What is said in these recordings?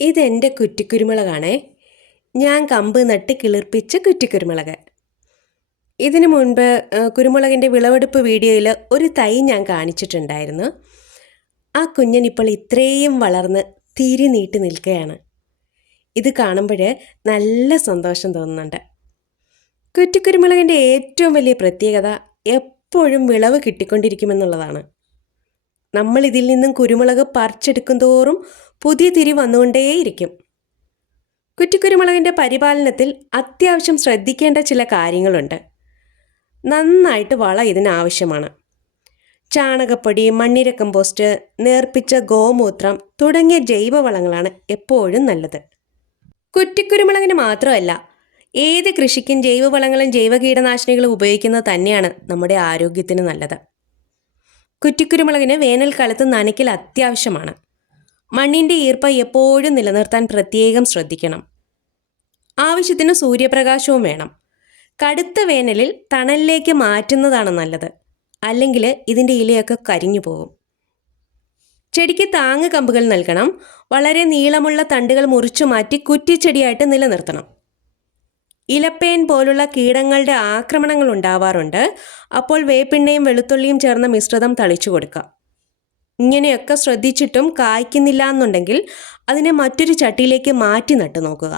ഇതെന്റെ കുറ്റിക്കുരുമുളകാണേ. ഞാൻ കമ്പ് നട്ട് കിളിർപ്പിച്ച കുറ്റിക്കുരുമുളക്. ഇതിനു മുൻപ് കുരുമുളകിന്റെ വിളവെടുപ്പ് വീഡിയോയിൽ ഒരു തൈ ഞാൻ കാണിച്ചിട്ടുണ്ടായിരുന്നു. ആ കുഞ്ഞൻ ഇപ്പോൾ ഇത്രയും വളർന്ന് തിരി നീട്ടി നിൽക്കുകയാണ്. ഇത് കാണുമ്പോൾ നല്ല സന്തോഷം തോന്നുന്നുണ്ട്. കുറ്റിക്കുരുമുളകിന്റെ ഏറ്റവും വലിയ പ്രത്യേകത എപ്പോഴും വിളവ് കിട്ടിക്കൊണ്ടിരിക്കുമെന്നുള്ളതാണ്. നമ്മൾ ഇതിൽ നിന്നും കുരുമുളക് പറിച്ചെടുക്കും തോറും പുതിയ തിരി വന്നുകൊണ്ടേയിരിക്കും. കുറ്റിക്കുരുമുളകിന്റെ പരിപാലനത്തിൽ അത്യാവശ്യം ശ്രദ്ധിക്കേണ്ട ചില കാര്യങ്ങളുണ്ട്. നന്നായിട്ട് വള ഇതിനാവശ്യമാണ്. ചാണകപ്പൊടി മണ്ണിര കമ്പോസ്റ്റ് നേർപ്പിച്ച ഗോമൂത്രം തുടങ്ങിയ ജൈവവളങ്ങളാണ് എപ്പോഴും നല്ലത്. കുറ്റിക്കുരുമുളകിന് മാത്രമല്ല ഏത് കൃഷിക്കും ജൈവവളങ്ങളും ജൈവ കീടനാശിനികളും ഉപയോഗിക്കുന്നത് തന്നെയാണ് നമ്മുടെ ആരോഗ്യത്തിന് നല്ലത്. കുറ്റിക്കുരുമുളകിന് വേനൽക്കാലത്ത് നനയ്ക്കൽ അത്യാവശ്യമാണ്. മണ്ണിന്റെ ഈർപ്പ എപ്പോഴും നിലനിർത്താൻ പ്രത്യേകം ശ്രദ്ധിക്കണം. ആവശ്യത്തിന് സൂര്യപ്രകാശവും വേണം. കടുത്ത വേനലിൽ തണലിലേക്ക് മാറ്റുന്നതാണ് നല്ലത്. അല്ലെങ്കിൽ ഇതിന്റെ ഇലയൊക്കെ കരിഞ്ഞു പോകും. ചെടിക്ക് താങ്ങ് കമ്പുകൾ നൽകണം. വളരെ നീളമുള്ള തണ്ടുകൾ മുറിച്ചു മാറ്റി കുറ്റിച്ചെടിയായിട്ട് നിലനിർത്തണം. ഇലപ്പേൻ പോലുള്ള കീടങ്ങളുടെ ആക്രമണങ്ങൾ ഉണ്ടാവാറുണ്ട്. അപ്പോൾ വേപ്പിണ്ണയും വെളുത്തുള്ളിയും ചേർന്ന മിശ്രിതം തളിച്ചു കൊടുക്കാം. ഇങ്ങനെയൊക്കെ ശ്രദ്ധിച്ചിട്ടും കായ്ക്കുന്നില്ല എന്നുണ്ടെങ്കിൽ അതിനെ മറ്റൊരു ചട്ടിയിലേക്ക് മാറ്റി നട്ടു നോക്കുക.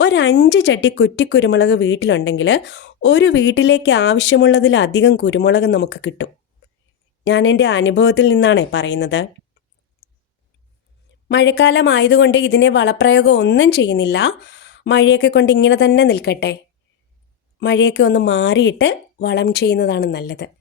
ഒരു അഞ്ച് ചട്ടി കുറ്റിക്കുരുമുളക് വീട്ടിലുണ്ടെങ്കിൽ ഒരു വീട്ടിലേക്ക് ആവശ്യമുള്ളതിലധികം കുരുമുളക് നമുക്ക് കിട്ടും. ഞാൻ എന്റെ അനുഭവത്തിൽ നിന്നാണേ പറയുന്നത്. മഴക്കാലം ആയതുകൊണ്ട് ഇതിനെ വളപ്രയോഗം ഒന്നും ചെയ്യുന്നില്ല. മഴയൊക്കെ കൊണ്ട് ഇങ്ങനെ തന്നെ നിൽക്കട്ടെ. മഴയൊക്കെ ഒന്ന് മാറിയിട്ട് വളം ചെയ്യുന്നതാണ് നല്ലത്.